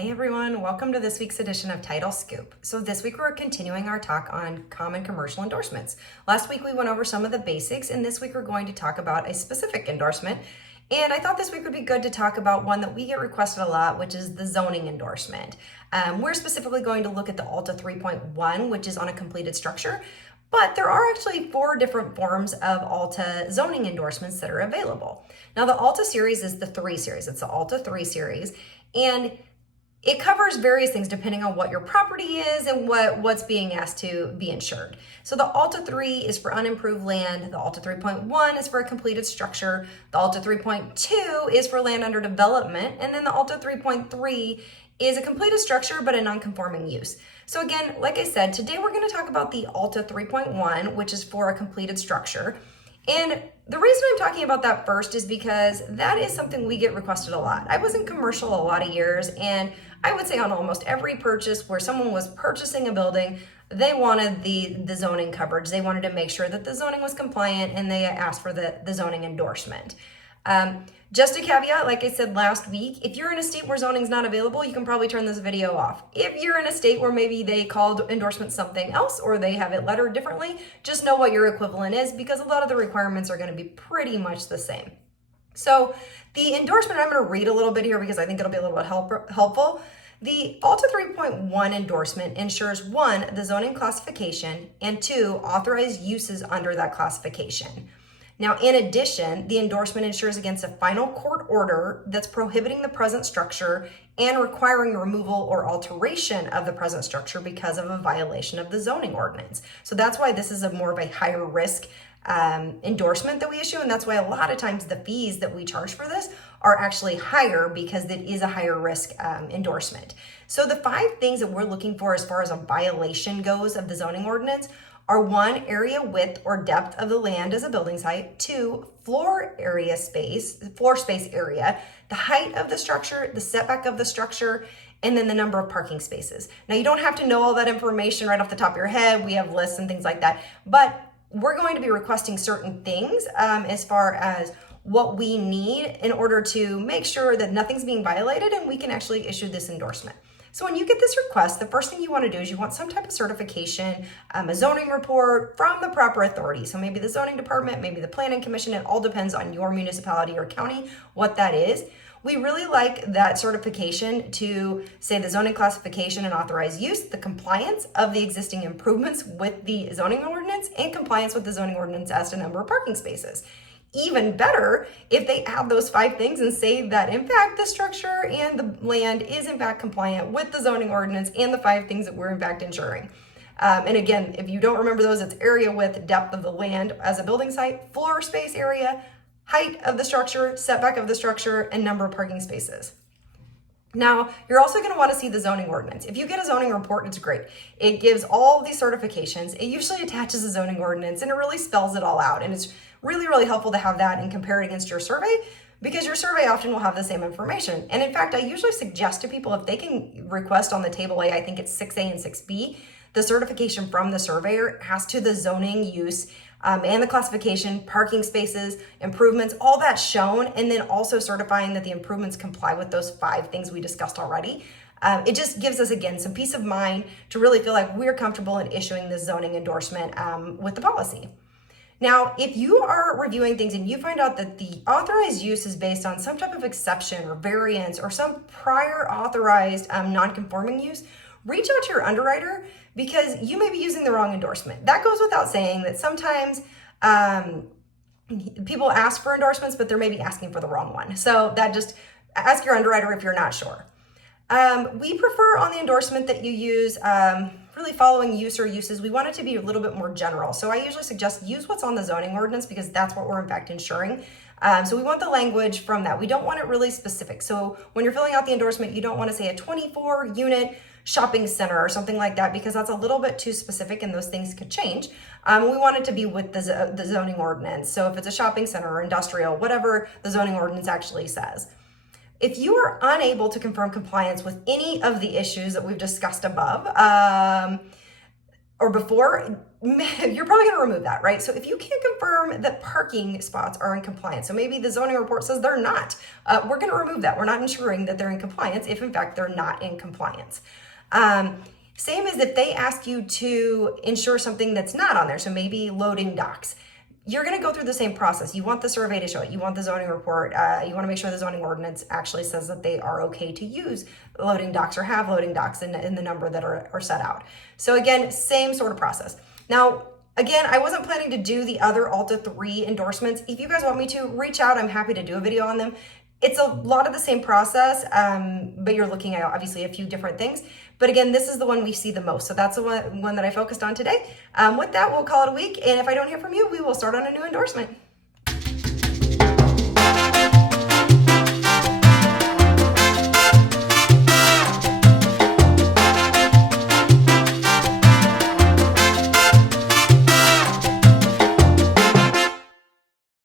Hey everyone, welcome to this week's edition of Title Scoop. So this week we're continuing our talk on common commercial endorsements. Last week we went over some of the basics, and this week we're going to talk about a specific endorsement. And I thought this week would be good to talk about one that we get requested a lot, which is the zoning endorsement. We're specifically going to look at the ALTA 3.1, which is on a completed structure. But there are actually 4 different forms of ALTA zoning endorsements that are available. Now the ALTA series is the 3 series. It's the ALTA 3 series. And it covers various things depending on what your property is and what's being asked to be insured. So the ALTA 3 is for unimproved land, the ALTA 3.1 is for a completed structure, the ALTA 3.2 is for land under development, and then the ALTA 3.3 is a completed structure but a non-conforming use. So again, like I said, today we're going to talk about the ALTA 3.1, which is for a completed structure. And the reason I'm talking about that first is because that is something we get requested a lot. I was in commercial a lot of years, and I would say on almost every purchase where someone was purchasing a building, they wanted the zoning coverage. They wanted to make sure that the zoning was compliant, and they asked for the zoning endorsement. Just a caveat, like I said last week, if you're in a state where zoning is not available, you can probably turn this video off. If you're in a state where maybe they called endorsement something else or they have it lettered differently, just know what your equivalent is, because a lot of the requirements are going to be pretty much the same. So the endorsement, I'm going to read a little bit here because I think it'll be a little bit helpful. The ALTA 3.1 endorsement ensures 1, the zoning classification, and 2, authorized uses under that classification. Now, in addition, the endorsement ensures against a final court order that's prohibiting the present structure and requiring removal or alteration of the present structure because of a violation of the zoning ordinance. So that's why this is more of a higher risk endorsement that we issue, and that's why a lot of times the fees that we charge for this are actually higher because it is a higher risk endorsement. So the 5 things that we're looking for as far as a violation goes of the zoning ordinance are 1, area width or depth of the land as a building site, 2, floor space area, the height of the structure, the setback of the structure, and then the number of parking spaces. Now you don't have to know all that information right off the top of your head. We have lists and things like that, but we're going to be requesting certain things as far as what we need in order to make sure that nothing's being violated and we can actually issue this endorsement. So when you get this request, the first thing you want to do is you want some type of certification, a zoning report from the proper authority. So maybe the zoning department, maybe the planning commission, it all depends on your municipality or county, what that is. We really like that certification to say the zoning classification and authorized use, the compliance of the existing improvements with the zoning ordinance, and compliance with the zoning ordinance as to number of parking spaces. Even better if they add those 5 things and say that in fact the structure and the land is in fact compliant with the zoning ordinance and the 5 things that we're in fact insuring. And again, if you don't remember those, it's area width, depth of the land as a building site, floor space area, height of the structure, setback of the structure, and number of parking spaces. Now, you're also going to want to see the zoning ordinance. If you get a zoning report, it's great. It gives all these certifications. It usually attaches a zoning ordinance, and it really spells it all out. And it's really, really helpful to have that and compare it against your survey, because your survey often will have the same information. And in fact, I usually suggest to people if they can request on the table A, I think it's 6A and 6B, the certification from the surveyor has to the zoning use and the classification, parking spaces, improvements, all that's shown, and then also certifying that the improvements comply with those 5 things we discussed already. It just gives us, again, some peace of mind to really feel like we're comfortable in issuing this zoning endorsement with the policy. Now, if you are reviewing things and you find out that the authorized use is based on some type of exception or variance or some prior authorized non-conforming use, reach out to your underwriter, because you may be using the wrong endorsement. That goes without saying that sometimes people ask for endorsements, but they're maybe asking for the wrong one. So that just ask your underwriter if you're not sure. We prefer on the endorsement that you use really following use or uses. We want it to be a little bit more general. So I usually suggest use what's on the zoning ordinance, because that's what we're in fact insuring. So we want the language from that. We don't want it really specific. So when you're filling out the endorsement, you don't want to say a 24 unit shopping center or something like that, because that's a little bit too specific and those things could change. We want it to be with the zoning ordinance. So if it's a shopping center or industrial, whatever the zoning ordinance actually says. If you are unable to confirm compliance with any of the issues that we've discussed above or before, you're probably going to remove that, right? So if you can't confirm that parking spots are in compliance, so maybe the zoning report says they're not, we're going to remove that. We're not ensuring that they're in compliance if in fact they're not in compliance. Same as if they ask you to ensure something that's not on there, so maybe loading docks. You're going to go through the same process. You want the survey to show it. You want the zoning report. You want to make sure the zoning ordinance actually says that they are okay to use loading docks or have loading docks in the number that are set out. So again, same sort of process. Now, again, I wasn't planning to do the other ALTA 3 endorsements. If you guys want me to, reach out. I'm happy to do a video on them. It's a lot of the same process, but you're looking at obviously a few different things. But again, this is the one we see the most. So that's the one that I focused on today. With that, we'll call it a week. And if I don't hear from you, we will start on a new endorsement.